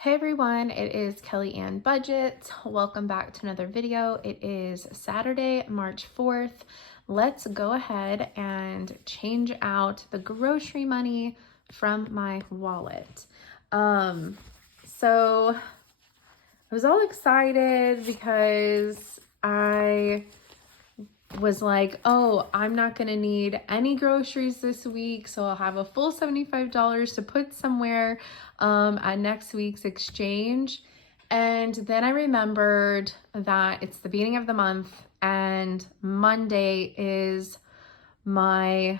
Hey everyone, it is Kelly and Budget. Welcome back to another video. It is Saturday, March 4th. Let's go ahead and change out the grocery money from my wallet. So I was all excited because I was like, oh, I'm not gonna need any groceries this week, so I'll have a full $75 to put somewhere at next week's exchange. And then I remembered that it's the beginning of the month and Monday is my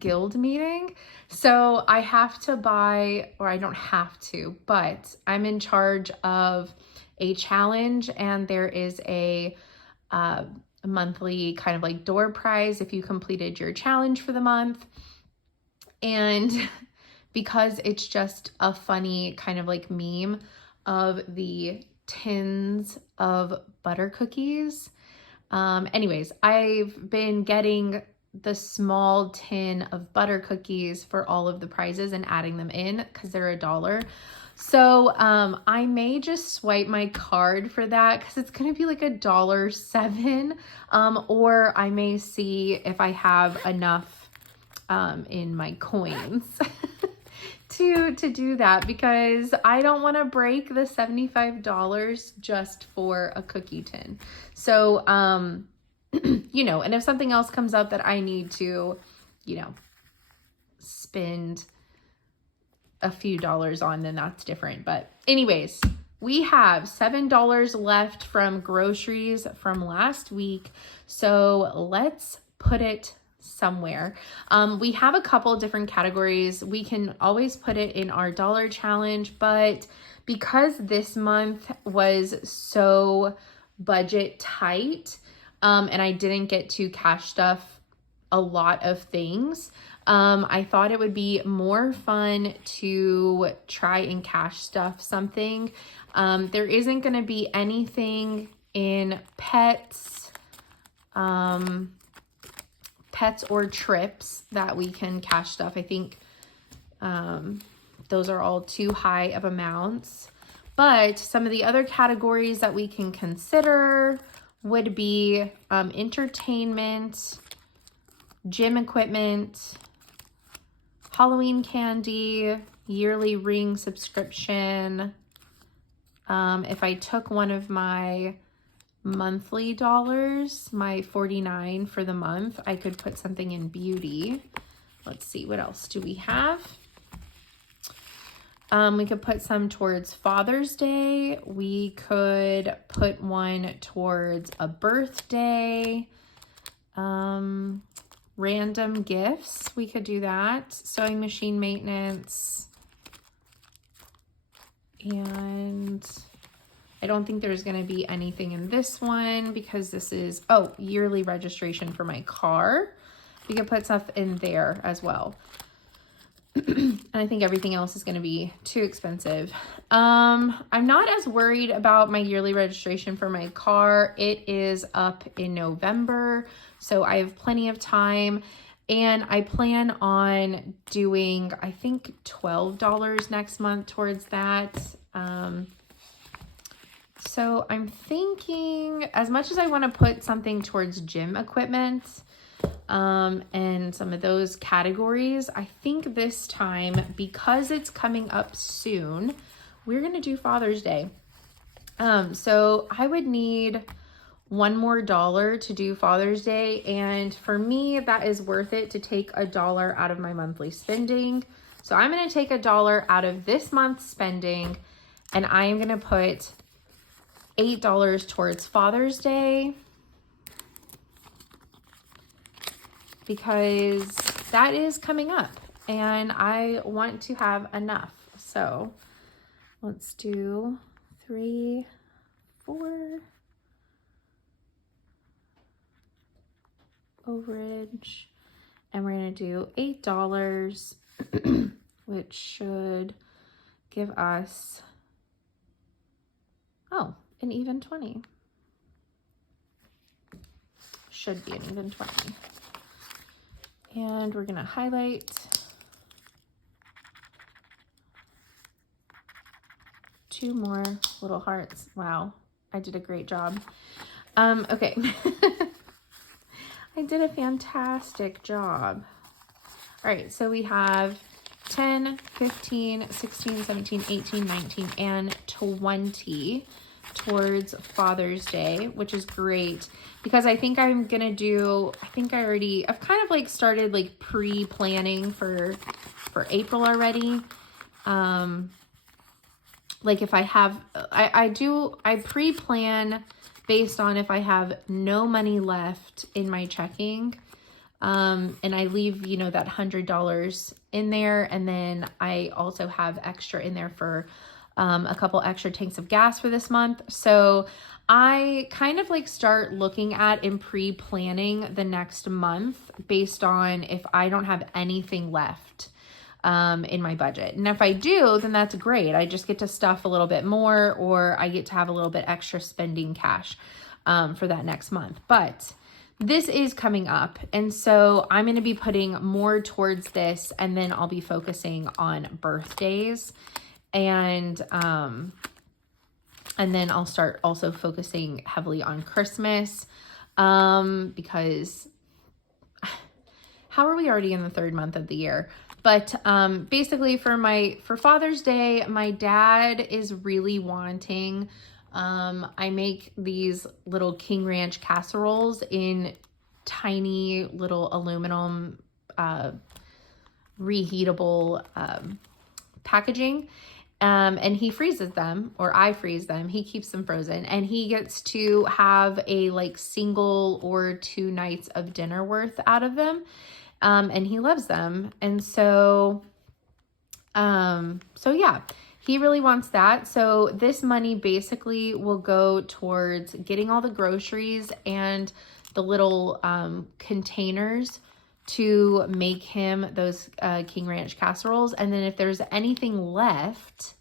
guild meeting. So I have to buy, or I don't have to, but I'm in charge of a challenge, and there is a monthly kind of like door prize if you completed your challenge for the month. And because it's just a funny kind of like meme of the tins of butter cookies. Anyways, I've been getting the small tin of butter cookies for all of the prizes and adding them in because they're $1. So I may just swipe my card for that because it's going to be like $1.07. Or I may see if I have enough in my coins to do that, because I don't want to break the $75 just for a cookie tin. So, you know, and if something else comes up that I need to, you know, spend a few dollars on, then that's different. But anyways, we have $7 left from groceries from last week. So let's put it somewhere. We have a couple different categories. We can always put it in our dollar challenge, but because this month was so budget tight, and I didn't get to cash stuff a lot of things, I thought it would be more fun to try and cash stuff something. There isn't going to be anything in pets, pets or trips that we can cash stuff. I think those are all too high of amounts. But some of the other categories that we can consider would be entertainment, gym equipment, Halloween candy, yearly ring subscription. If I took one of my monthly dollars, my $49 for the month, I could put something in beauty. Let's see, what else do we have? We could put some towards Father's Day. We could put one towards a birthday. Random gifts, we could do that. Sewing machine maintenance. And I don't think there's going to be anything in this one because this is, oh, yearly registration for my car. We could put stuff in there as well. And I think everything else is going to be too expensive. I'm not as worried about my yearly registration for my car. It is up in November, so I have plenty of time. And I plan on doing, I think, $12 next month towards that. So I'm thinking, as much as I want to put something towards gym equipment, and some of those categories, I think this time, because it's coming up soon, we're going to do Father's Day. So I would need one more dollar to do Father's Day. And for me, that is worth it to take $1 out of my monthly spending. So I'm going to take $1 out of this month's spending, and I am going to put $8 towards Father's Day, because that is coming up and I want to have enough. So let's do 3, 4 overage, and we're going to do $8, which should give us, oh, an even 20. Should be an even 20. And we're going to highlight. 2 more little hearts. Wow, I did a great job. Okay. I did a fantastic job. All right, so we have 10, 15, 16, 17, 18, 19, and 20 towards Father's Day, which is great because I think I'm gonna do, I've kind of like started like pre-planning for April already. Like if I have, I pre-plan based on if I have no money left in my checking, and I leave, you know, that $100 in there. And then I also have extra in there for a couple extra tanks of gas for this month. So I kind of like start looking at and pre-planning the next month based on if I don't have anything left in my budget. And if I do, then that's great. I just get to stuff a little bit more, or I get to have a little bit extra spending cash for that next month. But this is coming up, and so I'm going to be putting more towards this, and then I'll be focusing on birthdays, and then I'll start also focusing heavily on Christmas, because how are we already in the 3rd month of the year? But basically for Father's Day, my dad is really wanting, I make these little King Ranch casseroles in tiny little aluminum reheatable packaging. And he freezes them, or I freeze them. He keeps them frozen, and he gets to have a like single or 2 nights of dinner worth out of them. And he loves them. And so yeah, he really wants that. So this money basically will go towards getting all the groceries and the little containers to make him those King Ranch casseroles. And then if there's anything left,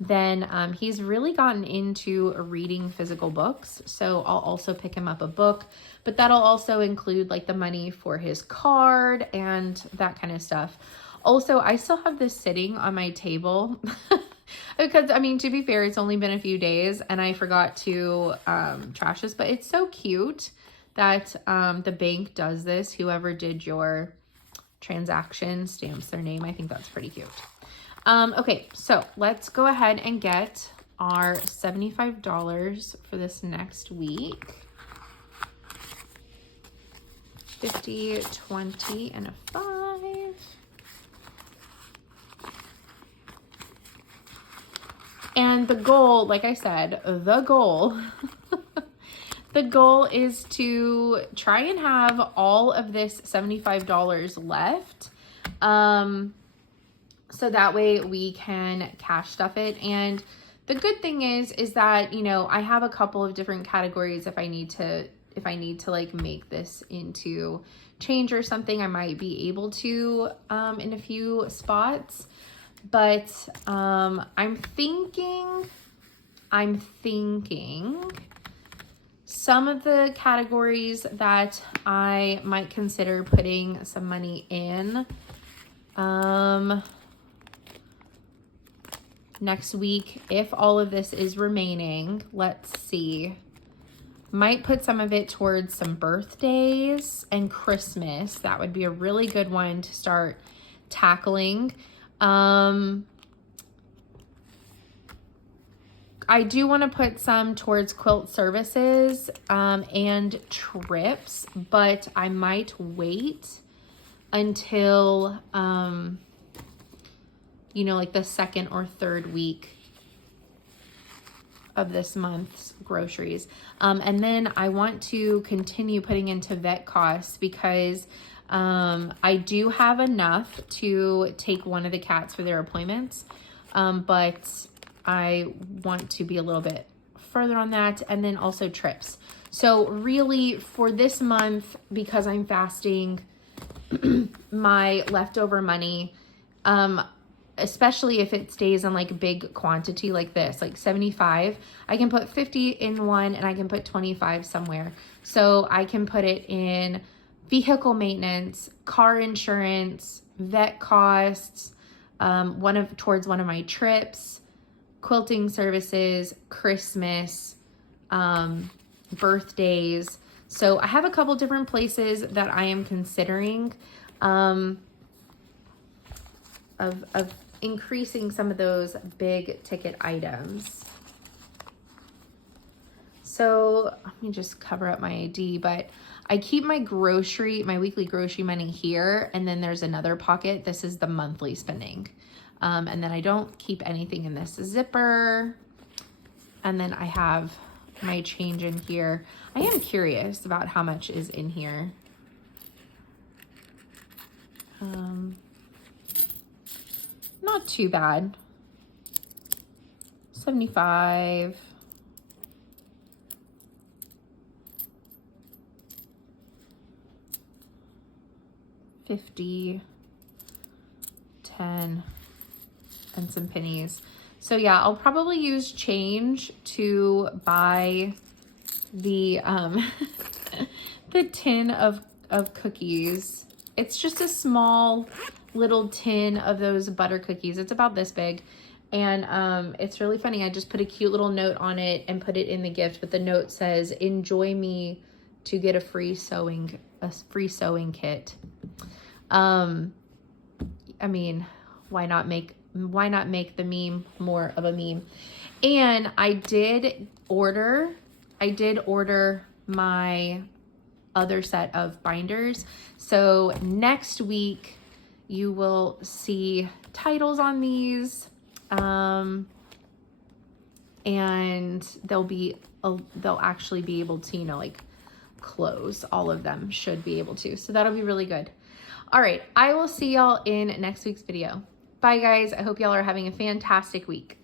then he's really gotten into reading physical books. So I'll also pick him up a book, but that'll also include like the money for his card and that kind of stuff. Also, I still have this sitting on my table because, I mean, to be fair, it's only been a few days and I forgot to trash this, but it's so cute that the bank does this. Whoever did your transaction stamps their name. I think that's pretty cute. Okay, so let's go ahead and get our $75 for this next week. 50, 20, and a 5. And the goal, like I said, the goal is to try and have all of this $75 left. So that way we can cash stuff it. And the good thing is that, you know, I have a couple of different categories. If I need to like make this into change or something, I might be able to, in a few spots. But, I'm thinking some of the categories that I might consider putting some money in, next week, if all of this is remaining, let's see, might put some of it towards some birthdays and Christmas. That would be a really good one to start tackling. I do want to put some towards quilt services, and trips, but I might wait until, you know, like the 2nd or 3rd week of this month's groceries. And then I want to continue putting into vet costs because I do have enough to take one of the cats for their appointments, but I want to be a little bit further on that, and then also trips. So really for this month, because I'm fasting, my leftover money, especially if it stays in like big quantity like this, like 75, I can put 50 in one and I can put 25 somewhere. So I can put it in vehicle maintenance, car insurance, vet costs, towards one of my trips, quilting services, Christmas, birthdays. So I have a couple different places that I am considering of increasing some of those big ticket items. So let me just cover up my ID, but I keep my weekly grocery money here. And then there's another pocket. This is the monthly spending. And then I don't keep anything in this zipper. And then I have my change in here. I am curious about how much is in here. Not too bad. 75. $50, $10, and some pennies. So yeah, I'll probably use change to buy the the tin of cookies. It's just a small little tin of those butter cookies. It's about this big. And it's really funny. I just put a cute little note on it and put it in the gift, but the note says, "Enjoy me to get a free sewing kit." I mean, why not make the meme more of a meme? And I did order my other set of binders. So next week you will see titles on these. And they'll actually be able to, like close. All of them should be able to. So that'll be really good. All right. I will see y'all in next week's video. Bye guys. I hope y'all are having a fantastic week.